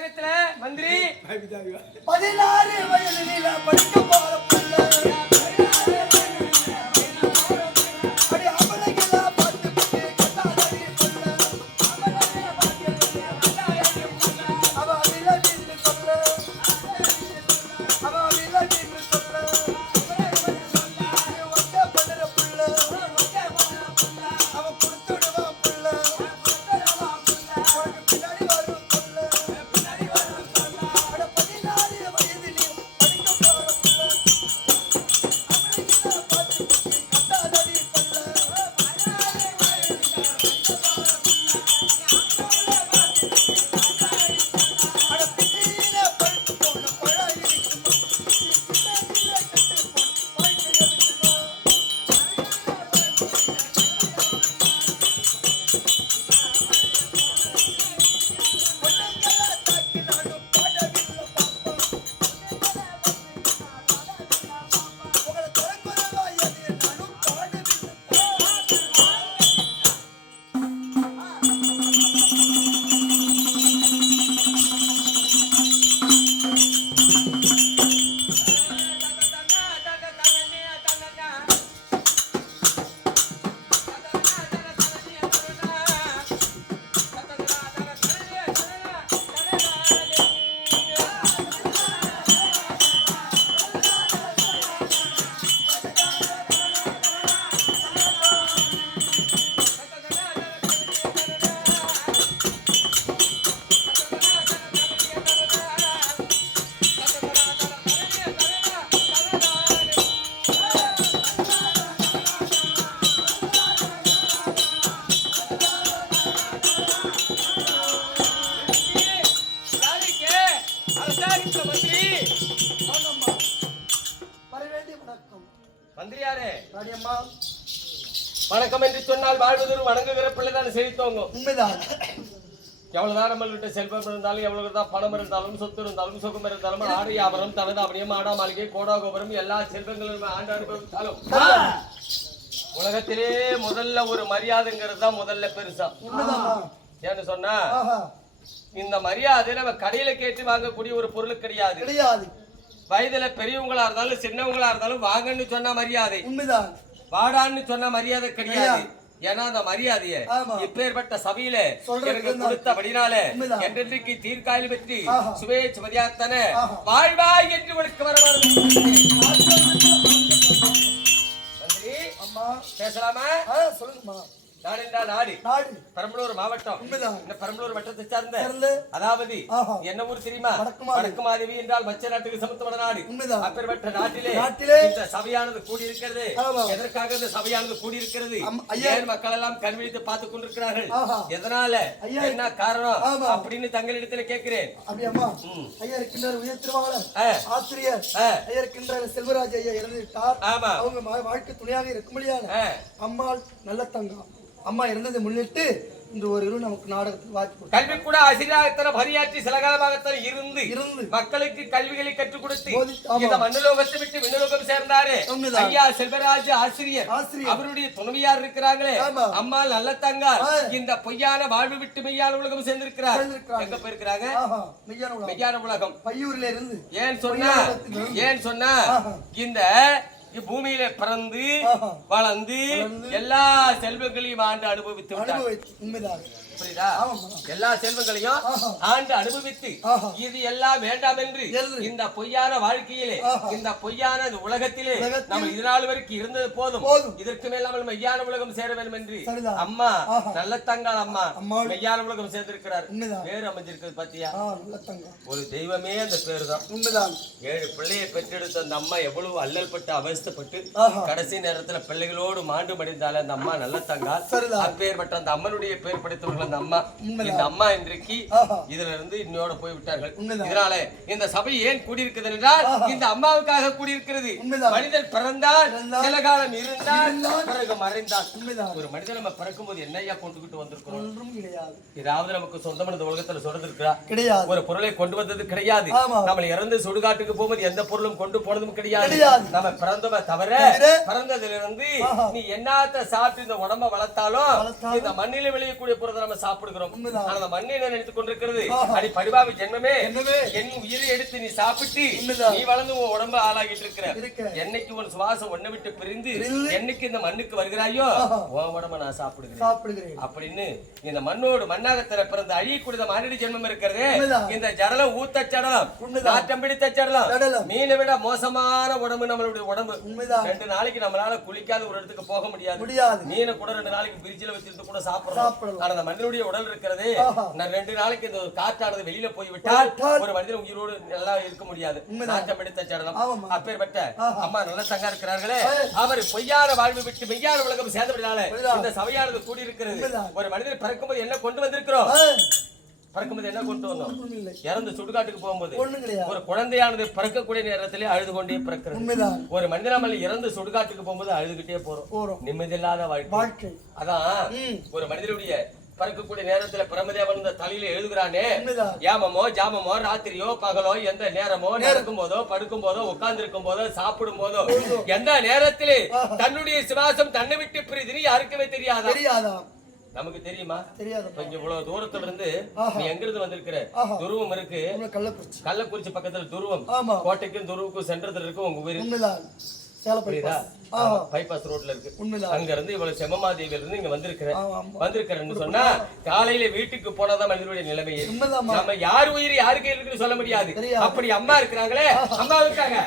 உலகத்துல மந்திரி 16 வயதில படிக்க போற புள்ள வணக்கம் என்று சொன்னால் வாழ்வதொரு வணங்குகிற பிள்ளைதான் செழித்தோங்க. உண்மைதான். எவ்வளவுதான் நம்மள்கிட்ட செல்வம் இருந்தாலும், எவ்வளவுதான் பணம் இருந்தாலும், சொத்து இருந்தாலும், சுகம் இருந்தாலும், ஆடு வியாபாரம், தனதாபரியம், ஆடா மாளிகை, கோடா கோபுரம் எல்லா செல்வங்களும் ஆண்டு அனுபவித்தாலும் உலகத்திலே முதல்ல ஒரு மரியாதைங்கிறது தான் முதல்ல பெருசா. ஏன்னு சொன்னா இந்த மரியாதை நம்ம கடையில கேட்டு வாங்கக்கூடிய ஒரு பொருள் கிடையாது. வயதுல பெரியவங்களா இருந்தாலும் சின்னவங்களா இருந்தாலும் வாங்கன்னு சொன்ன மரியாதை, வாடான்னு சொன்ன மரியாதை கிடையாது. ஏன்னா அந்த மரியாதையை இப்பேற்பட்ட சபையில எனக்கு கொடுத்தபடினால என்றென்றைக்கு தீர்க்காயில் பெற்று சுபேட்ச மதியாத்தன வாழ்வாய் என்று உங்களுக்கு வர பேசலாமா? சொல்லுங்கம்மா. நாடு பெரம்பலூர் மாவட்டம். இந்த பெரம்பலூர் வட்டத்தை சார்ந்த, அதாவது என்ன ஊர் தெரியுமா? வடக்கு மாதேவி என்றால் மச்ச நாட்டுக்கு சமத்துவ நாடு. அப்பேற்பட்ட நாட்டிலே இந்த சபையானது கூடியிருக்கிறது. எதற்காக இந்த சபையானது கூடியிருக்கிறது? ஏன் மக்கள் எல்லாம் கண்விழித்து பார்த்துக் கொண்டிருக்கிறார்கள்? எதனால, என்ன காரணம் அப்படின்னு தங்களிடத்துல கேட்கிறேன். ஆசிரியர் செல்வராஜ் ஐயா இறந்துவிட்டார். அவங்க வாழ்க்கை துணையாக இருக்க முடியாது. அம்மாள் நல்ல தங்கம் அம்மா இருந்ததை முன்னிட்டு இந்த ஒரு நமக்கு நாடகத்தில் வாய்ப்பு. கல்வி கூட ஆசிரியராகத்தன பணியாற்றி சில காலமாகத்தான் இருந்து மக்களுக்கு கல்விகளை கற்றுக் கொடுத்து இந்த மண்ணுலோகத்தை விட்டு விண்ணுலோகம் சேர்ந்தாரு ஐயா செல்வராஜ் ஆசிரியர். அவருடைய துணைவியார் இருக்கிறாங்களே அம்மா நல்ல தங்கார், இந்த பொய்யான வாழ்வு விட்டு மெய்யான உலகம் சேர்ந்திருக்கிறார். எங்க போயிருக்கிறாங்க? மெய்யான உலகம் பையூர்ல இருந்து. ஏன் சொன்னா இந்த பூமியில பிறந்து வளர்ந்து எல்லா செல்வங்களையும் ஆண்டு அனுபவித்து விட்டார். புரியுதா? எல்லா செல்வங்களையும் ஆண்டு அனுபவித்து இது எல்லாம் வேண்டாம் என்று இந்த பொய்யான வாழ்க்கையிலே, இந்த பொய்யான உலகத்திலே நம்ம இது நாள் வரைக்கும் இருந்தது போதும், இதற்கு மேலாமல் மெய்யான உலகம் சேர வேண்டும் என்று அம்மா நல்ல தங்கால் அம்மா மெய்யான உலகம் சேர்ந்திருக்கிறார். பேர் அமைஞ்சிருக்கிறது பாத்தியா? ஒரு தெய்வமே அந்த பேரு தான். 7 பிள்ளையை பெற்றெடுத்த அந்த அம்மா எவ்வளவு அல்லல் பட்டு அவஸ்தைப்பட்டு கடைசி நேரத்துல பிள்ளைகளோடு மாண்டு மடிந்தால அந்த அம்மா நல்ல தங்கால். அப்பேற்பட்ட அந்த அம்மனுடைய பேர் படைத்தவர்கள் அந்த அம்மா. இந்த அம்மா இன்றைக்கு இதுல இருந்து இன்னோட போய் விட்டார்கள். இதனால இந்த சபை ஏன் கூடியிருக்கிறது என்றால் இந்த அம்மாவுக்காக கூடியிருக்கிறது. மனிதன் பிறந்தால் சில காலம் இருந்தால் பிறகு மறைந்தால். ஒரு மனிதன் நம்ம பிறக்கும் போது என்னையா கொண்டுகிட்டு வந்திருக்கிறோம்? ஏதாவது நமக்கு சொந்தமான உலகத்துல சொல்றதுக்கா கிடையாது. ஒரு பொருளை கொண்டு வந்தது கிடையாது. நம்ம இறந்து சுடுகாட்டுக்கு போகும்போது எந்த பொருளும் கொண்டு போனதும் கிடையாது. நம்ம பிறந்தவ தவிர பிறந்ததுல இருந்து நீ என்னத்த சாப்பிட்டு இந்த உடம்ப வளர்த்தாலும் இந்த மண்ணில விளையக்கூடிய பொருளை நம்ம சாப்பிடுகிறோம். ஆனா அந்த மண்ணை என்ன நினைத்துக் கொண்டிருக்கிறது? அடி பரிபாவி ஜென்மமே, என் உயிரை எடுத்து நீ சாப்பிட்டு நீ வளர்ந்து உன் உடம்பு ஆளாகிட்டு இருக்கிற. என்னைக்கு உன் சுவாசம் ஒன்ன விட்டு பிரிந்து என்னைக்கு இந்த மண்ணுக்கு வருகிறாயோ உன் உடம்ப நான் சாப்பிடுகிறேன் அப்படின்னு இந்த மண்ணோடு மண்ணாகத்தில பிறந்த அழியக்கூடிய மானிட ஜென்மம் இருக்கிறது. இந்த ஜடலம் ஊத்த சடலம், நாட்டம் பிடித்த சடலம், மீனை விட மோசமான உடம்பு நம்மளுடைய உடம்பு. 2 நாளைக்கு நம்மளால குளிக்காத ஒரு இடத்துக்கு போக முடியாது. மீனை கூட 2 நாளைக்கு பிரிட்ஜில் வச்சிருந்து கூட சாப்பிடலாம். ஆனா அந்த மனிதனுடைய உடல் இருக்கிறது, நான் 2 நாளைக்கு இந்த காற்றானது வெளியில போய்விட்டால் ஒரு மனிதன் உயிரோடு நல்லா இருக்க முடியாது. நாட்டம் பிடித்த சடலம். அப்பேற்பட்ட அம்மா நல்ல தங்கா இருக்கிறார்களே, அவர் பொய்யான வாழ்வு விட்டு மெய்யான உலகம் சேர்ந்தபடினால இந்த சபையானது கூடி இருக்கிறது. ஒரு மனிதன் பிறக்கும்போது என்ன கொண்டு வந்திருக்கிறோம்? பிறக்கும்போது என்ன கொண்டு வந்தோம்? இறந்து சுடுகாட்டுக்கு போகும்போது ஒரு குழந்தையானது பிறக்கக்கூடிய நேரத்திலே அழுது கொண்டே பிறக்கிறது. ஒரு மனிதனாமல் இறந்து சுடுகாட்டுக்கு போகும்போது அழுதுகிட்டே போறோம். நிம்மதியில்லாத வாழ்க்கை. அதான் ஒரு மனிதனுடைய பறக்கக்கூடிய நேரத்துல பிரமதேவன் தலையில எழுதுகிறானே, யாமமோ ஜாமமோ ராத்திரியோ பகலோ எந்த நேரமோ நடக்கும் போதோ படுக்கும் போதோ உட்கார்ந்து இருக்கும் போதோ சாப்பிடும் போதோ எந்த நேரத்திலே தன்னுடைய சுவாசம் தன்னை விட்டு பிரிது யாருக்குமே தெரியாதா? நமக்கு தெரியுமா? தெரியாது. கொஞ்சம் இவ்வளவு தூரத்துல இருந்து நீ எங்க இருந்து வந்திருக்கிற? துருவம் இருக்கு, கள்ளக்குறிச்சி பக்கத்துல துருவம், கோட்டைக்கும் துருவுக்கும் சென்றதுல இருக்கு உங்க ஊரு. பைபாஸ் ரோட்ல இருக்கு. அங்க இருந்து இவ்வளவு செம்மமாதேவியில இருந்து இங்க வந்திருக்கிறேன்னு சொன்னா காலையில வீட்டுக்கு போனதான் மனிதனுடைய நிலைமையே. நம்ம யார் உயிர் யாருக்கு இருக்குன்னு சொல்ல முடியாது. அப்படி அம்மா இருக்கிறாங்களே, அம்மா இருக்காங்க.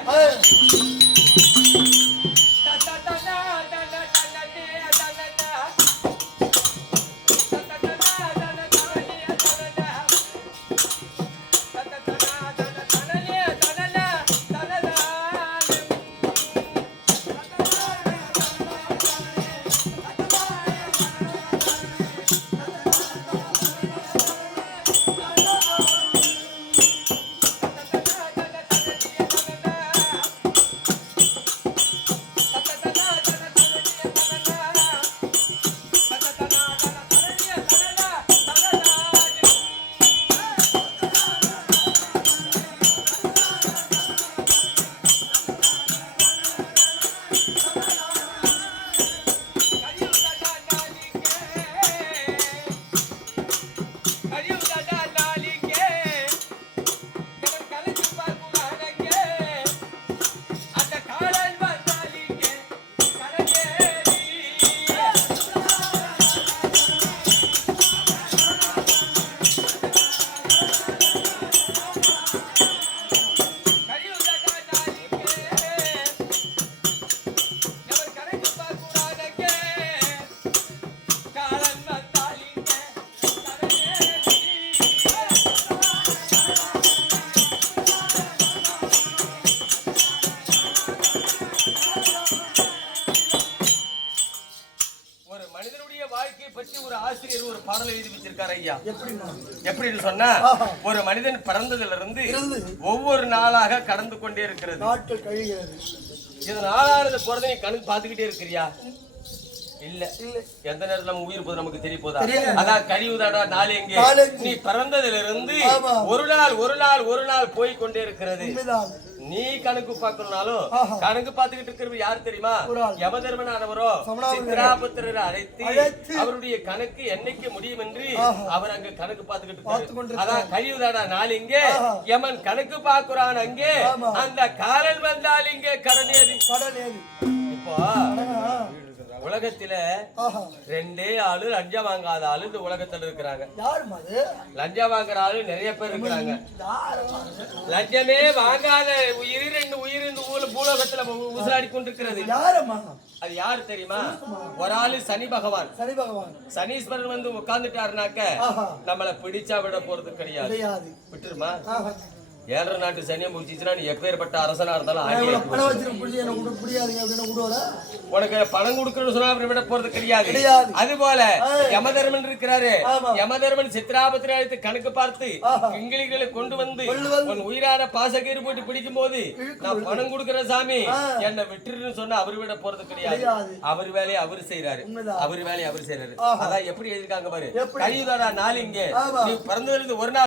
எப்படின்னு சொன்னா ஒரு மனிதன் பிறந்ததுல இருந்து ஒவ்வொரு நாளாக கடந்து கொண்டே இருக்கிறது. நாட்கள் கழிகிறது. இது நாளானது போறதை நீ கணக்கு பாத்துக்கிட்டே இருக்கிறியா? இல்ல. எந்த நேரத்துல நம்ம உயிர் போது நமக்கு தெரிய போதா? அதான் கழிவுதாடா நாள் எங்கே? நீ பிறந்ததுல இருந்து ஒரு நாள் போய் கொண்டே இருக்கிறது. நீ கணக்கு பார்க்கணும்னாலும் கணக்கு பார்த்துக்கிட்டு இருக்கிறது யாரு தெரியுமா? யமதர்மனானவரோ சித்ராபுத்திரரை அழைத்து அவருடைய கணக்கு என்னைக்கு முடியும் என்று அவர் அங்க கணக்கு பார்த்துக்கிட்டு. அதான் கழிவுதாடா நாள் இங்கே, யமன் கணக்கு பார்க்கிறான் அங்கே, அந்த காரல் வந்தால் இங்கே கடல் ஏது. இப்போ உலகத்தில 2 ஆளு லஞ்சம் வாங்காத ஆளு இந்த உலகத்துல இருக்கிறாங்க. லஞ்சம் வாங்குற ஆளு நிறைய பேர் இருக்கிறாங்க. லஞ்சமே வாங்காத உயிர் 2 உயிர் இந்த பூலோகத்துல உசுராடி கொண்டிருக்கிறது. அது யாரு தெரியுமா? ஒரு ஆளு சனி பகவான். சனீஸ்வரன் வந்து உட்கார்ந்துட்டாருனாக்க நம்மள பிடிச்சா விட போறது கிடையாது. விட்டுருமா? 7 நாட்டு சனியம் முடிச்சுன்னா நீ எப்பேற்பட்ட அரசனா இருந்தாலும் உனக்கு பணம் கொடுக்கணும்னு சொன்னா விட போறது கிடையாது. அது போல யமதர்மன் இருக்கிறாரு. யமதர்மன் சித்ராபத்திரை அழைத்து கணக்கு பார்த்து கிங்கிலிகளை கொண்டு வந்து உன் உயிரான பாசகீறு போட்டு பிடிக்கும் போது நான் பணம் கொடுக்கிற சாமி என்ன விட்டுருன்னு சொன்னா அவரு விட போறது கிடையாது. அவர் வேலையை அவரு செய்யறாரு. அதான் எப்படி எழுதிருக்காங்க பாரு. கழிவுதாடா நாள் இங்கே, நீ பிறந்ததுல இருந்து ஒரு நாள்